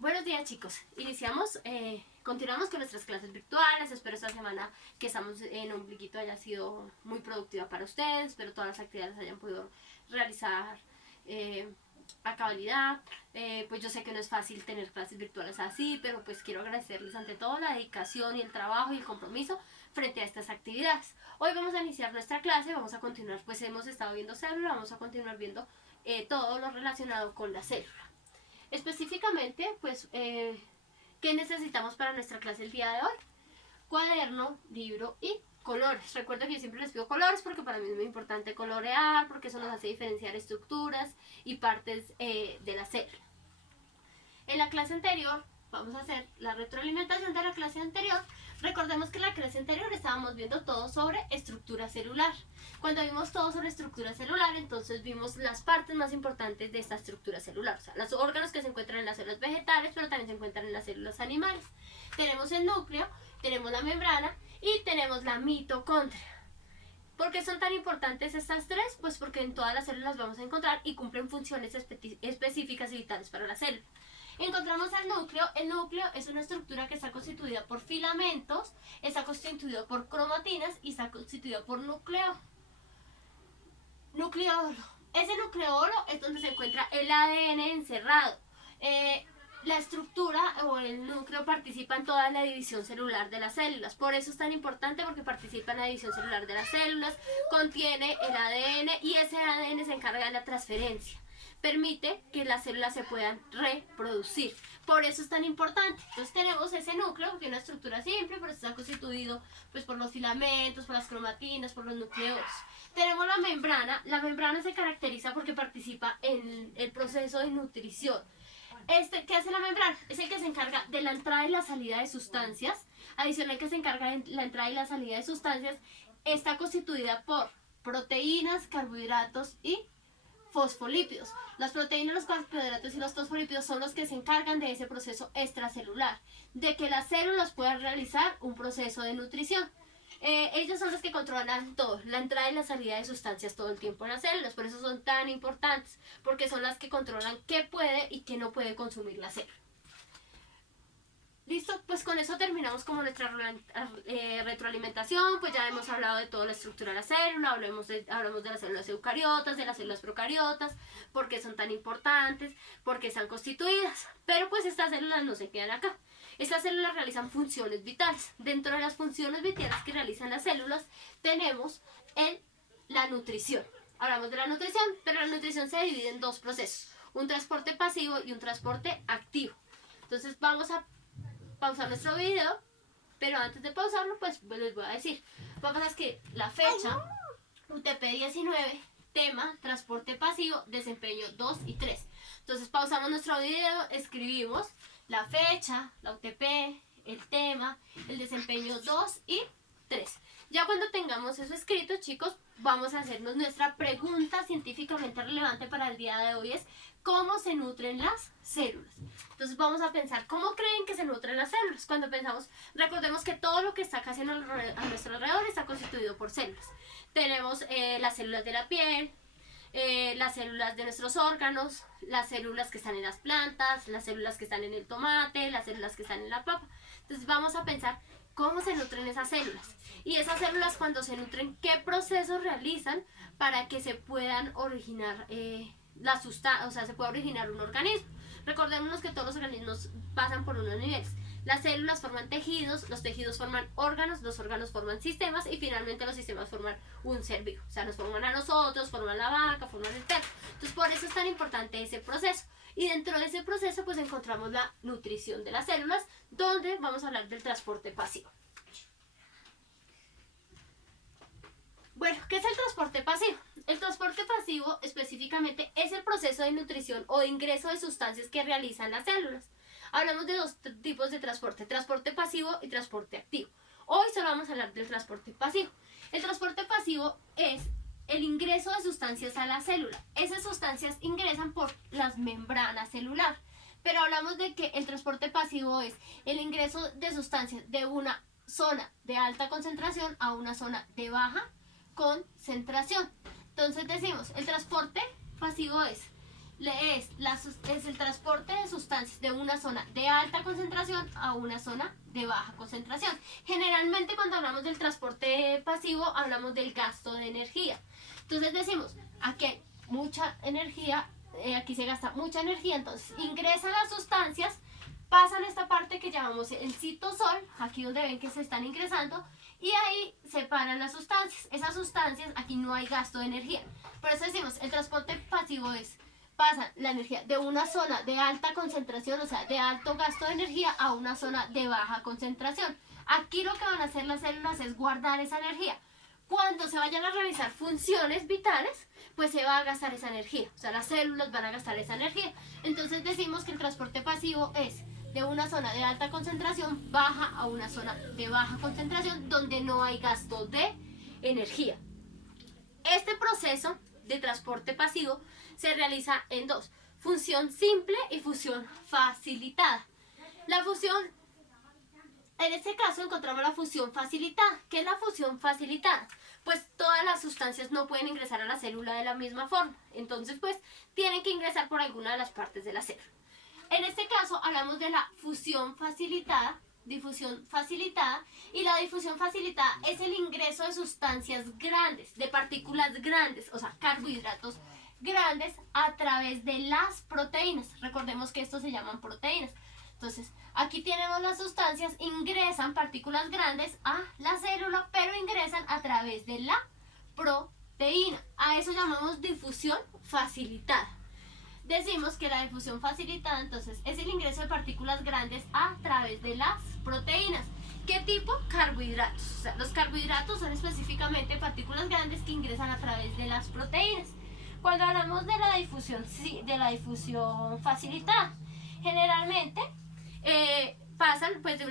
Buenos días, chicos. Continuamos con nuestras clases virtuales. Espero esta semana que estamos en Ombliguito haya sido muy productiva para ustedes. Espero todas las actividades hayan podido realizar a cabalidad. Pues yo sé que no es fácil tener clases virtuales así, pero pues quiero agradecerles ante todo la dedicación y el trabajo y el compromiso frente a estas actividades. Hoy vamos a iniciar nuestra clase, vamos a continuar, pues hemos estado viendo célula, vamos a continuar viendo todo lo relacionado con la célula. Específicamente, pues, ¿qué necesitamos para nuestra clase el día de hoy? Cuaderno, libro y colores. Recuerda que yo siempre les pido colores porque para mí es muy importante colorear, porque eso nos hace diferenciar estructuras y partes de la célula. En la clase anterior, vamos a hacer la retroalimentación de la clase anterior. Recordemos que en la clase anterior estábamos viendo todo sobre estructura celular. Cuando vimos todo sobre estructura celular, entonces vimos las partes más importantes de esta estructura celular. O sea, los órganos que se encuentran en las células vegetales, pero también se encuentran en las células animales. Tenemos el núcleo, tenemos la membrana y tenemos la mitocondria. ¿Por qué son tan importantes estas tres? Pues porque en todas las células vamos a encontrar y cumplen funciones específicas y vitales para la célula. Encontramos el núcleo. El núcleo es una estructura que está constituida por filamentos, está constituido por cromatinas y está constituido por nucleolo. Ese nucleolo es donde se encuentra el ADN encerrado. La estructura o el núcleo participa en toda la división celular de las células. Por eso es tan importante, porque participa en la división celular de las células, contiene el ADN y ese ADN se encarga de la transferencia. Permite que las células se puedan reproducir. Por eso es tan importante. Entonces tenemos ese núcleo, que tiene una estructura simple, pero está constituido pues, por los filamentos, por las cromatinas, por los nucleolos. Tenemos la membrana. La membrana se caracteriza porque participa en el proceso de nutrición. ¿Qué hace la membrana? Es el que se encarga de la entrada y la salida de sustancias. Adicional, que se encarga de la entrada y la salida de sustancias, está constituida por proteínas, carbohidratos y fosfolípidos. Las proteínas, los carbohidratos y los fosfolípidos son los que se encargan de ese proceso extracelular, de que las células puedan realizar un proceso de nutrición. Ellos son los que controlan todo, la entrada y la salida de sustancias todo el tiempo en las células. Por eso son tan importantes, porque son las que controlan qué puede y qué no puede consumir la célula. Listo, pues con eso terminamos como nuestra retroalimentación. Pues ya hemos hablado de toda la estructura de la célula, hablamos de las células eucariotas, de las células procariotas, por qué son tan importantes, por qué están constituidas. Pero pues estas células no se quedan acá. Estas células realizan funciones vitales. Dentro de las funciones vitales que realizan las células tenemos la nutrición. Hablamos de la nutrición, pero la nutrición se divide en dos procesos: un transporte pasivo y un transporte activo. Entonces vamos a pausar nuestro video, pero antes de pausarlo pues les voy a decir, vamos a escribir la fecha, UTP 19, tema, transporte pasivo, desempeño 2 y 3. Entonces pausamos nuestro video, escribimos la fecha, la UTP, el tema, el desempeño 2 y 3. Ya cuando tengamos eso escrito, chicos, vamos a hacernos nuestra pregunta científicamente relevante para el día de hoy: es ¿cómo se nutren las células? Entonces vamos a pensar, ¿cómo creen que se nutren las células? Cuando pensamos, recordemos que todo lo que está casi a nuestro alrededor está constituido por células. Tenemos las células de la piel, las células de nuestros órganos, las células que están en las plantas, las células que están en el tomate, las células que están en la papa. Entonces vamos a pensar cómo se nutren esas células. Y esas células, cuando se nutren, ¿qué procesos realizan para que se puedan originar se puede originar un organismo? Recordémonos que todos los organismos pasan por unos niveles. Las células forman tejidos, los tejidos forman órganos, los órganos forman sistemas y finalmente los sistemas forman un ser vivo. O sea, nos forman a nosotros, forman la vaca, forman el perro. Entonces, por eso es tan importante ese proceso. Y dentro de ese proceso pues encontramos la nutrición de las células, donde vamos a hablar del transporte pasivo. Bueno, ¿qué es el transporte pasivo? El transporte pasivo específicamente es el proceso de nutrición o de ingreso de sustancias que realizan las células. Hablamos de dos tipos de transporte: transporte pasivo y transporte activo. Hoy solo vamos a hablar del transporte pasivo. El transporte pasivo es el ingreso de sustancias a la célula. Esas sustancias ingresan por las membranas celulares. Pero hablamos de que el transporte pasivo es el ingreso de sustancias de una zona de alta concentración a una zona de baja concentración. Entonces decimos, el transporte pasivo es el transporte de sustancias de una una zona de alta concentración a una zona de baja concentración. Generalmente cuando hablamos del transporte pasivo hablamos del gasto de energía. Entonces decimos, aquí hay mucha energía, aquí se gasta mucha energía, entonces ingresan las sustancias, pasan esta parte que llamamos el citosol, aquí donde ven que se están ingresando, y ahí se paran las sustancias. Esas sustancias, aquí no hay gasto de energía. Por eso decimos, el transporte pasivo es, pasa la energía de una zona de alta concentración, o sea, de alto gasto de energía, a una zona de baja concentración. Aquí lo que van a hacer las células es guardar esa energía. Cuando se vayan a realizar funciones vitales, pues se va a gastar esa energía. O sea, las células van a gastar esa energía. Entonces decimos que el transporte pasivo es de una zona de alta concentración baja a una zona de baja concentración donde no hay gasto de energía. Este proceso de transporte pasivo se realiza en dos: fusión simple y fusión facilitada. La fusión, en este caso encontramos la fusión facilitada. ¿Qué es la fusión facilitada? Pues todas las sustancias no pueden ingresar a la célula de la misma forma. Entonces, pues, tienen que ingresar por alguna de las partes de la célula. En este caso, hablamos de la fusión facilitada, difusión facilitada, y la difusión facilitada es el ingreso de sustancias grandes, de partículas grandes, o sea, carbohidratos grandes a través de las proteínas. Recordemos que estos se llaman proteínas. Entonces, aquí tenemos las sustancias, ingresan partículas grandes a la célula, pero ingresan a través de la proteína. A eso llamamos difusión facilitada. Decimos que la difusión facilitada, entonces, es el ingreso de partículas grandes a través de las proteínas. ¿Qué tipo? Carbohidratos. O sea, los carbohidratos son específicamente partículas grandes que ingresan a través de las proteínas. Cuando hablamos de la difusión facilitada, generalmente pasan pues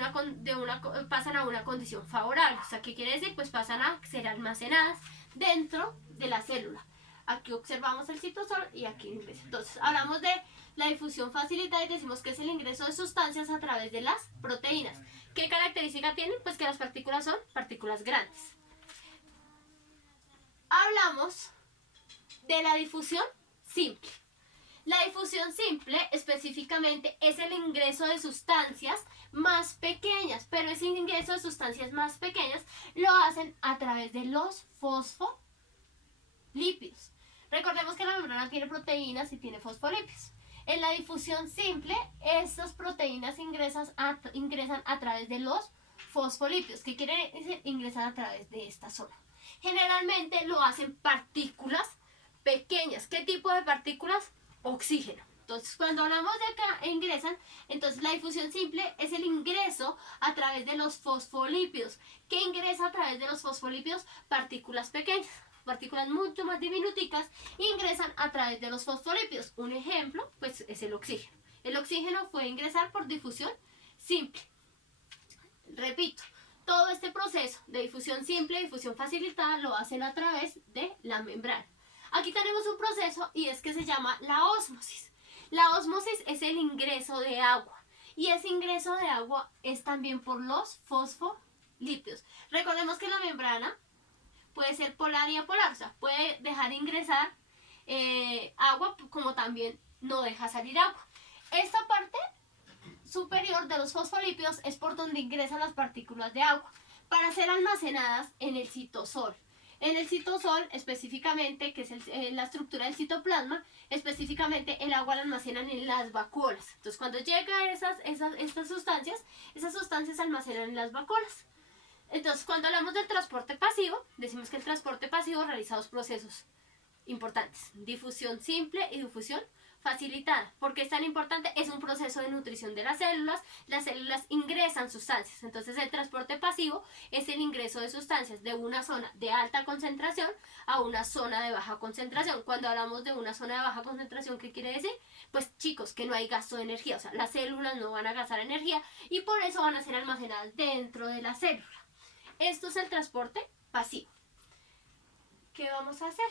pasan a una condición favorable. O sea, ¿qué quiere decir? Pues pasan a ser almacenadas dentro de la célula. Aquí observamos el citosol y aquí ingresa. Entonces, hablamos de la difusión facilitada y decimos que es el ingreso de sustancias a través de las proteínas. ¿Qué característica tienen? Pues que las partículas son partículas grandes. Hablamos de la difusión simple. La difusión simple específicamente es el ingreso de sustancias más pequeñas, pero ese ingreso de sustancias más pequeñas lo hacen a través de los fosfolípidos. Recordemos que la membrana tiene proteínas y tiene fosfolípidos. En la difusión simple, estas proteínas ingresan a través de los fosfolípidos, que quiere decir ingresan a través de esta zona. Generalmente lo hacen partículas pequeñas. ¿Qué tipo de partículas? Oxígeno. Entonces, cuando hablamos de acá ingresan, entonces la difusión simple es el ingreso a través de los fosfolípidos. ¿Qué ingresa a través de los fosfolípidos? Partículas pequeñas, partículas mucho más diminuticas, ingresan a través de los fosfolípidos. Un ejemplo, pues, es el oxígeno. El oxígeno puede ingresar por difusión simple. Repito, todo este proceso de difusión simple y difusión facilitada lo hacen a través de la membrana. Aquí tenemos un proceso y es que se llama la ósmosis. La ósmosis es el ingreso de agua y ese ingreso de agua es también por los fosfolípidos. Recordemos que la membrana puede ser polar y apolar, o sea, puede dejar ingresar agua como también no deja salir agua. Esta parte superior de los fosfolípidos es por donde ingresan las partículas de agua para ser almacenadas en el citosol. En el citosol, específicamente, que es la estructura del citoplasma, específicamente el agua la almacenan en las vacuolas. Entonces, cuando llegan estas sustancias, esas sustancias se almacenan en las vacuolas. Entonces, cuando hablamos del transporte pasivo, decimos que el transporte pasivo realiza dos procesos importantes: difusión simple y difusión facilitada. ¿Por qué es tan importante? Es un proceso de nutrición de las células ingresan sustancias. Entonces el transporte pasivo es el ingreso de sustancias de una zona de alta concentración a una zona de baja concentración. Cuando hablamos de una zona de baja concentración, ¿qué quiere decir? Pues, chicos, que no hay gasto de energía, o sea, las células no van a gastar energía y por eso van a ser almacenadas dentro de la célula. Esto es el transporte pasivo. ¿Qué vamos a hacer?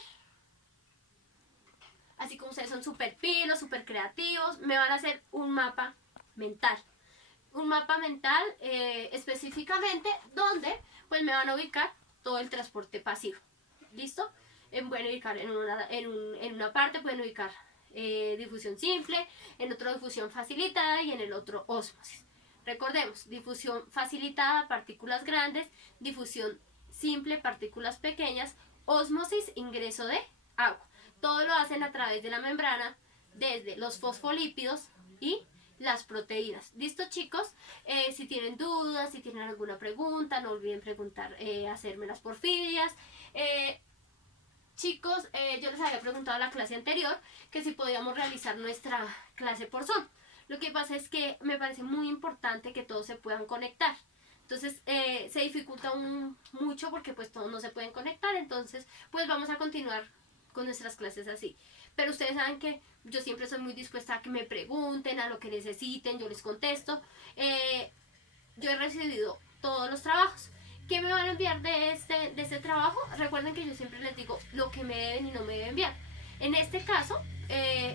Así como ustedes son súper pilos, súper creativos, me van a hacer un mapa mental. Un mapa mental específicamente donde pues me van a ubicar todo el transporte pasivo. ¿Listo? Pueden ubicar en una parte, pueden ubicar difusión simple, en otro difusión facilitada y en el otro ósmosis. Recordemos, difusión facilitada, partículas grandes, difusión simple, partículas pequeñas, ósmosis, ingreso de agua. Todo lo hacen a través de la membrana, desde los fosfolípidos y las proteínas. ¿Listo, chicos? Si tienen dudas, si tienen alguna pregunta, no olviden preguntar, hacerme las porfirias. Chicos, yo les había preguntado en la clase anterior que si podíamos realizar nuestra clase por Zoom. Lo que pasa es que me parece muy importante que todos se puedan conectar. Entonces se dificulta mucho porque pues todos no se pueden conectar. Entonces pues vamos a continuar con nuestras clases así. Pero ustedes saben que yo siempre soy muy dispuesta a que me pregunten, a lo que necesiten, yo les contesto. Yo he recibido todos los trabajos. ¿Qué me van a enviar de este trabajo? Recuerden que yo siempre les digo lo que me deben y no me deben enviar. En este caso,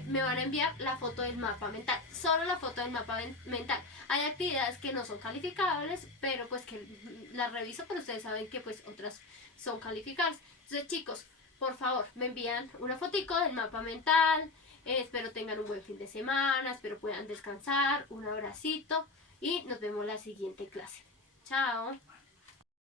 me van a enviar la foto del mapa mental, solo la foto del mapa mental. Hay actividades que no son calificables, pero pues que las reviso, pero ustedes saben que pues otras son calificables. Entonces, chicos, por favor, me envían una fotico del mapa mental. Espero tengan un buen fin de semana, espero puedan descansar, un abracito y nos vemos en la siguiente clase. Chao.